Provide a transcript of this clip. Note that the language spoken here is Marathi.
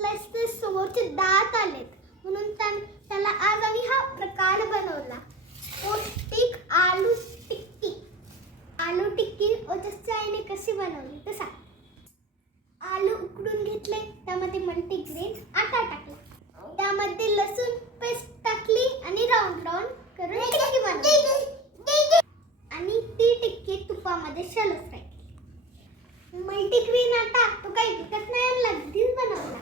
बसलायस तर समोरचे दात आलेत म्हणून त्याला आज आम्ही हा प्रकार बनवला. पौष्टिक आलू टिक्की. आलू टिक्की ओजसच्या आईने कशी बनवली तर सांग. आलू उकडून घेतले, त्यामध्ये मल्टीग्रेन आटा टाकला, त्यामध्ये लसूण पेस्ट टाकली आणि राऊंड राऊंड करून टिक्की बनवली आणि ती टिक्की तुपामध्ये शॅलो फ्राय केली. मल्टीग्रेन आटा तो काही विकत नाही आणला, घरीच बनवला.